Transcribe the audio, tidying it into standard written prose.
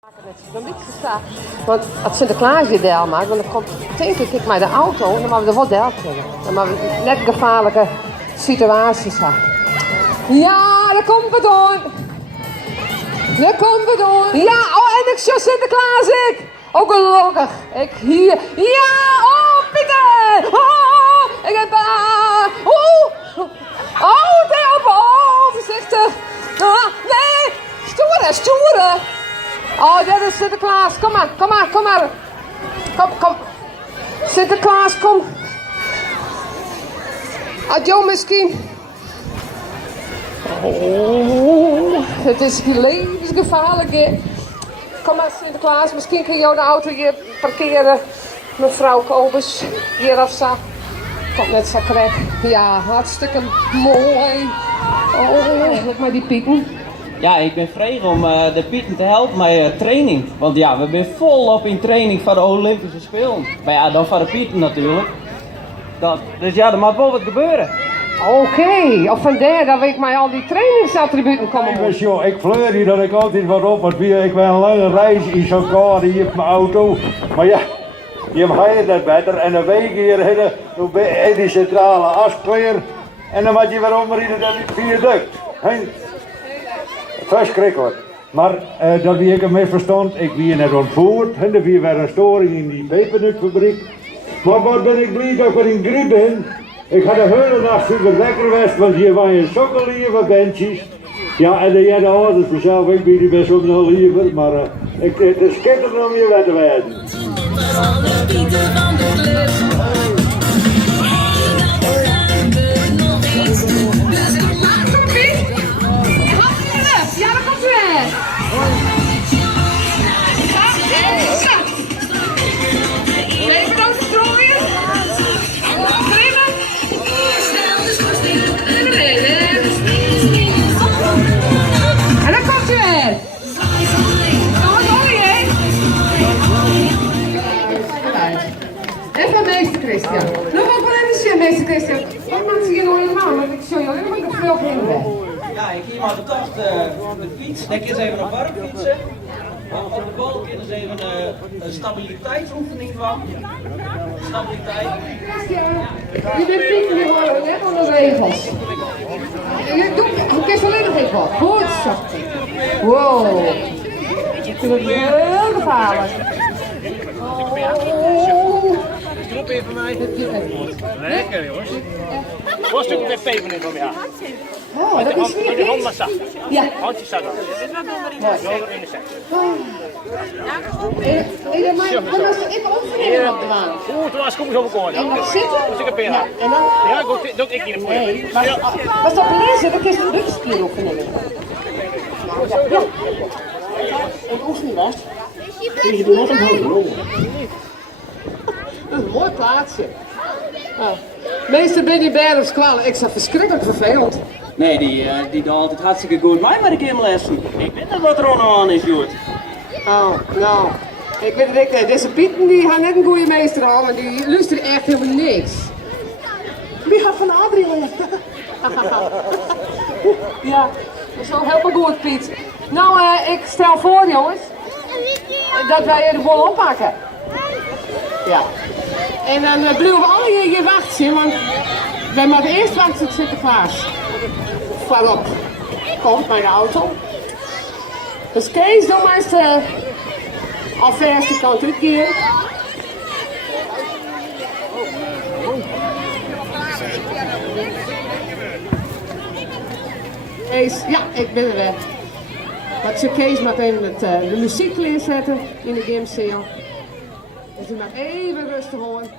Een beetje staan. Want als Sinterklaas weer deel maakt, dan komt denk ik met de auto, dan moeten we er wel deel krijgen. Dan moeten we net gevaarlijke situaties hebben. Ja, daar komt het door. Daar komt het door. Ja, oh en ik zie Sinterklaas ik. Ook gelukkig. Ik hier. Ja, oh Pieter. Oh, ik heb oh, help. Oh, voorzichtig. Ah, nee, stoere. Oh, dit is Sinterklaas. Kom maar. Kom. Sinterklaas, kom. Adjo misschien. Oh, het is levensgevaarlijk. Hè. Kom maar Sinterklaas, misschien kun je jouw auto hier parkeren. Mevrouw Kobus, hier of zo. Komt net zo krek. Ja, hartstikke mooi. Oh, look maar die pieten. Ja, ik ben vrij om de Pieten te helpen met training. Want ja, we zijn volop in training voor de Olympische Spelen. Maar ja, dan voor de Pieten natuurlijk. Dus ja, er moet wel wat gebeuren. Oké, of vandaar dat ik mij al die trainingsattributen komen Dus joh, ik fleur hier dat ik altijd wat op want ik ben een lange reis in zo'n kar hier op mijn auto. Maar ja, je hebt het beter en dan week hier in die centrale askleer. En dan moet je weer omrijden dat ik viaduct. Verschrikkelijk. Maar dat wie ik een misverstand, ik wie net ontvoerd. En er weer een storing in die pepernutfabriek. Maar wat ben ik blij dat ik er in griep ben. Ik had de hele nacht super lekker geweest, want hier waren je sokkelieven bandjes. Ja, en de jij de ouders vanzelf, ik ben die best wel nog liever, maar het is schitterend om je wet te werden. Christian. Nou, wat wil je zien, meester Christian? Wat maakt ze hier nou helemaal? Want ik zie je helemaal de veel heen ben. Ja, ik hier maar bedacht de fiets. Ik eens even op warm fietsen. Op de balk is even een stabiliteitsoefening van. Stabiliteit. Christian, je bent fietsen gewoon net aan de regels. Je kiest alleen nog even wat. Goed zo. Wow. Ik vind het heel gevaarlijk. Knop even van mij. Lekker jongens. Voor een stukje met peper in van mij. Oh, dat is weer de hand maar zacht. Ja. Handjes zacht. Zo in de zak. Ik oefening aan. Oeh, toen was ik zo bekomen. En dan zitten. Dus ik heb pera. Ja, en dan. Ja, doe ik hier een poeier. Nee, maar stop lezen, dat is een rugspieroefening. Ja. Een oefening was. Je doet wat omhoog. Dat is een mooi plaatsje. Nou, meester Benny Berms kwalen, ik zag verschrikkelijk vervelend. Nee, die doet altijd hartstikke goed mij de gymlessen. Ik weet niet wat er aan is, Joert. Oh, nou. Ik weet het niet, deze Pieten die gaan net een goede meester aan, maar die luisteren echt helemaal niks. Wie gaat van Adriaan? Ja, dat is wel helemaal goed, Piet. Nou, ik stel voor, jongens, dat wij de bol oppakken. Ja. En dan blijven we alle hier wachten, want wij moeten eerst wachten op Sinterklaas. Voorop komt mijn auto. Dus Kees, doe maar eens alvast de kant uitkeren. Kees, ja, ik ben er weer. Wat je Kees mag even de muziek neerzetten in de gamesale. Dus je mag even rustig horen.